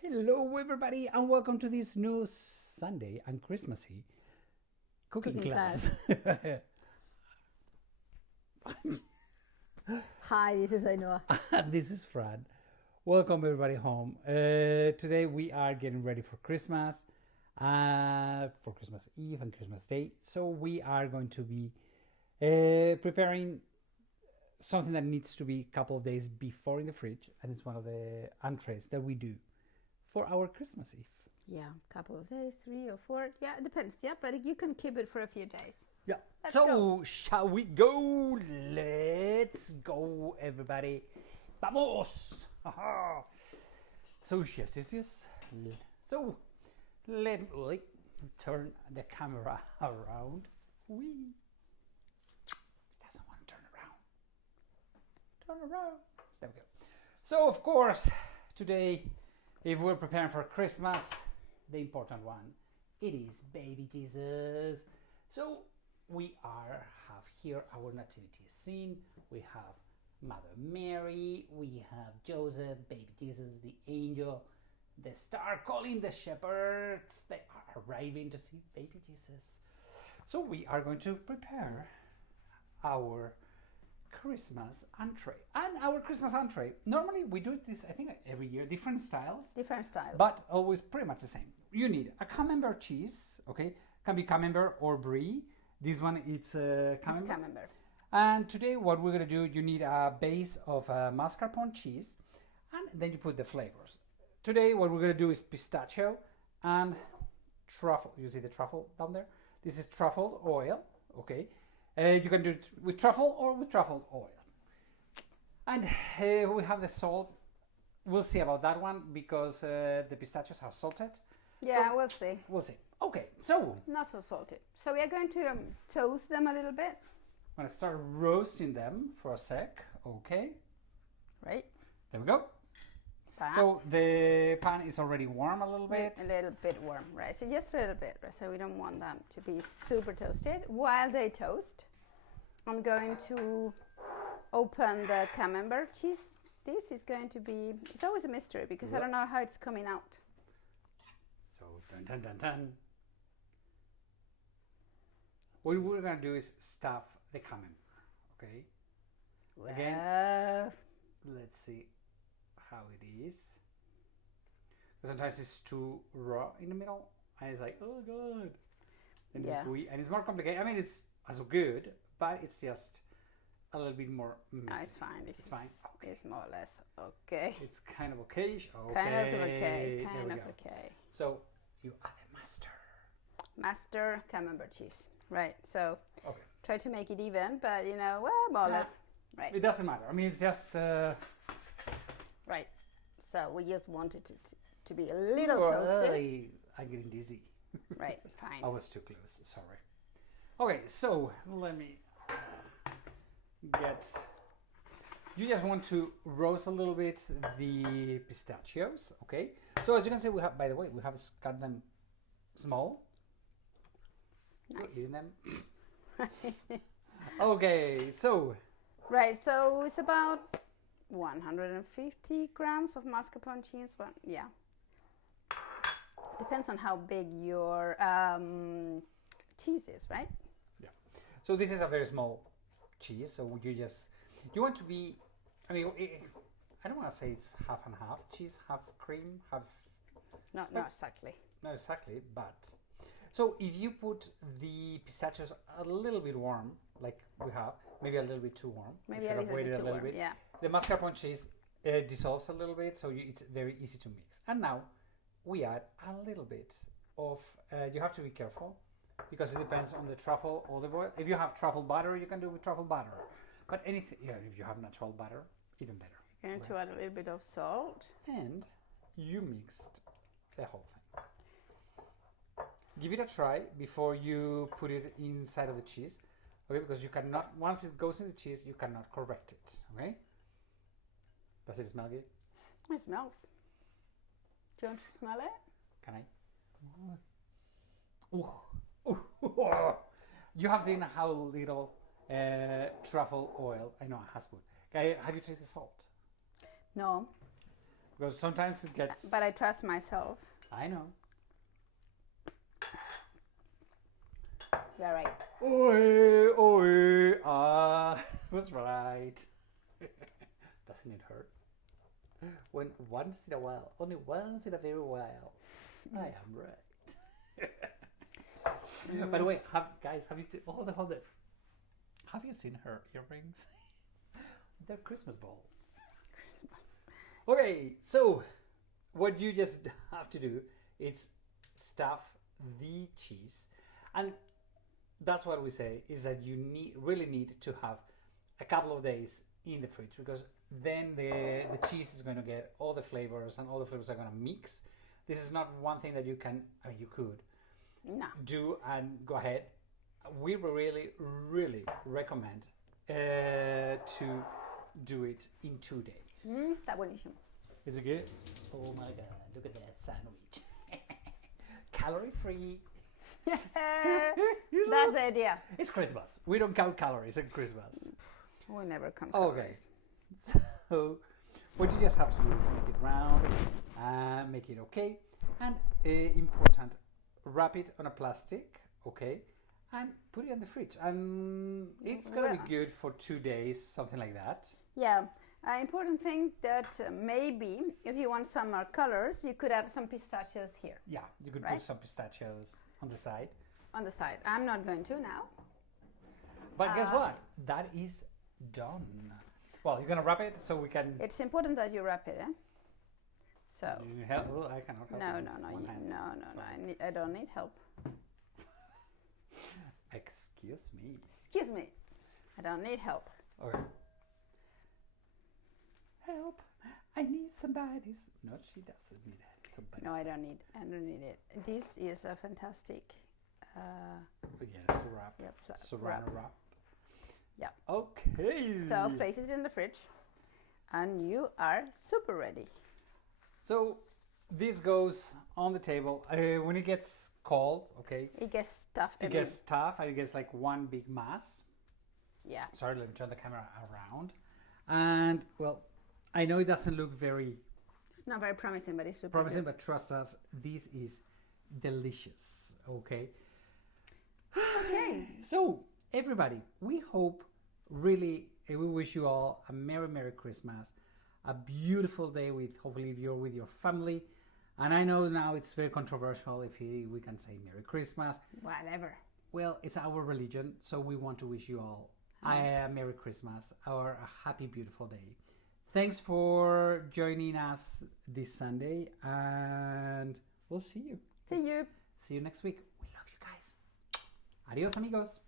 Hello, everybody, and welcome to this new Sunday and Christmassy cooking class. Hi, this is Ainhoa. This is Fran. Welcome, everybody, home. Today we are getting ready for Christmas, for Christmas Eve and Christmas Day. So we are going to be preparing something that needs to be a couple of days before in the fridge, and it's one of the entrees that we do for our Christmas Eve. Yeah, a couple of days, 3 or 4. Yeah, it depends. Yeah, but you can keep it for a few days. Yeah. Let's so, go. Shall we go? Let's go, everybody. Vamos! Aha. So, yes. So, let me turn the camera around. Whee! It doesn't want to turn around. Turn around. There we go. So, of course, today, if we're preparing for Christmas, the important one, it is baby Jesus. So we have here our nativity scene. We have Mother Mary, we have Joseph, baby Jesus, the angel, the star calling the shepherds. They are arriving to see baby Jesus. So we are going to prepare our Christmas entree. And our Christmas entree, normally we do this, I think, every year, different styles, but always pretty much the same. You need a Camembert cheese, okay? Can be Camembert or Brie. This one, it's Camembert. It's Camembert. And today what we're going to do, you need a base of mascarpone cheese, and then you put the flavors. Today what we're going to do is pistachio and truffle. You see the truffle down there? This is truffle oil, okay? You can do it with truffle or with truffle oil. And we have the salt. We'll see about that one because the pistachios are salted. Yeah, so we'll see. We'll see. Okay, so Not so salty. So we are going to toast them a little bit. I'm going to start roasting them for a sec. Okay. Right. There we go. Pan. So the pan is already warm a little bit. A little bit warm, right? So just a little bit, right? So we don't want them to be super toasted. While they toast, I'm going to open the Camembert cheese. This is going to be, it's always a mystery because I don't know how it's coming out. So, dun. What we're going to do is stuff the Camembert, okay? Again, let's see how it is. Sometimes it's too raw in the middle, and it's like, oh god. And it's gooey, and it's more complicated. I mean, it's also good, but it's just a little bit more messy. No, it's fine. It's fine. Okay. It's more or less okay. It's kind of okay. Kind of okay. So you are the Master Camembert cheese. Right. So okay. Try to make it even, but more or less. Right. It doesn't matter. I mean, it's just right. So we just wanted it to be a little toasted. I'm getting dizzy. Right. Fine. I was too close. Sorry. Okay. So let me get. You just want to roast a little bit the pistachios, okay? So as you can see, we have. By the way, we have cut them small. Nice. Eating them. Okay, so. Right. So it's about 150 grams of mascarpone cheese. Well, yeah. Depends on how big your cheese is, right? Yeah. So this is a very small cheese. So you want to be. I mean, I don't want to say it's half and half. Cheese, half cream, half. Not exactly. Not exactly, but. So if you put the pistachios a little bit warm, like we have, maybe a little bit too warm. Maybe a little bit too warm, yeah. The mascarpone cheese dissolves a little bit, so it's very easy to mix. And now we add a little bit of, you have to be careful because it depends on the truffle olive oil. If you have truffle butter, you can do it with truffle butter. But anything, if you have natural butter, even better. You're going to add a little bit of salt. And you mixed the whole thing. Give it a try before you put it inside of the cheese, okay? Because you cannot, once it goes in the cheese, you cannot correct it, okay? Does it smell good? It smells. Do you want to smell it? Can I? Ooh. You have seen how little truffle oil I know has put. Have you tasted the salt? No. because sometimes it gets... But I trust myself. I know. You're right. Oi, oi, was right. Doesn't it hurt? When once in a while, only once in a very while, I am right. By the way, guys, have you... hold on. Have you seen her earrings? They're Christmas balls. Okay, so what you just have to do is stuff the cheese, and that's what we say is that you really need to have a couple of days in the fridge, because then the cheese is going to get all the flavors, and all the flavors are going to mix. This is not one thing that you can, I mean, you could do and go ahead. We really recommend to do it in 2 days. Está buenísimo. Is it good? Oh my god, look at that sandwich. Calorie free. That's the idea. It's Christmas. We don't count calories at Christmas. We never count Okay. calories. So what you just have to do is make it round, make it okay, and important, wrap it on a plastic, okay, and put it in the fridge, and it's gonna be good for 2 days, something like that. Yeah. Important thing that maybe if you want some more colors, you could add some pistachios here. Yeah, you could put some pistachios on the side. On the side. I'm not going to now. But guess what? That is done. Well, you're gonna wrap it so we can... It's important that you wrap it, eh? So. You help? Oh, I cannot help. No. I don't need help. Excuse me. Excuse me. I don't need help. Okay. Help! I need somebody's. No, she doesn't need somebody's. No, I don't need it. This is a fantastic. Yes, wrap. Yep, Serrano wrap. Yeah. Okay. So place it in the fridge, and you are super ready. So this goes on the table when it gets cold. Okay. It gets tough. It gets tough, and it gets like one big mass. Yeah. Sorry, let me turn the camera around. And well, I know it doesn't look very... It's not very promising, but it's super promising, good. but trust us, this is delicious. Okay. Okay. So everybody, we hope really, we wish you all a Merry Christmas, a beautiful day with, hopefully you're with your family. And I know now it's very controversial if we can say Merry Christmas. Whatever. Well, it's our religion, so we want to wish you all a Merry Christmas or a happy, beautiful day. Thanks for joining us this Sunday, and we'll see you. See you. See you next week. We love you guys. Adios, amigos.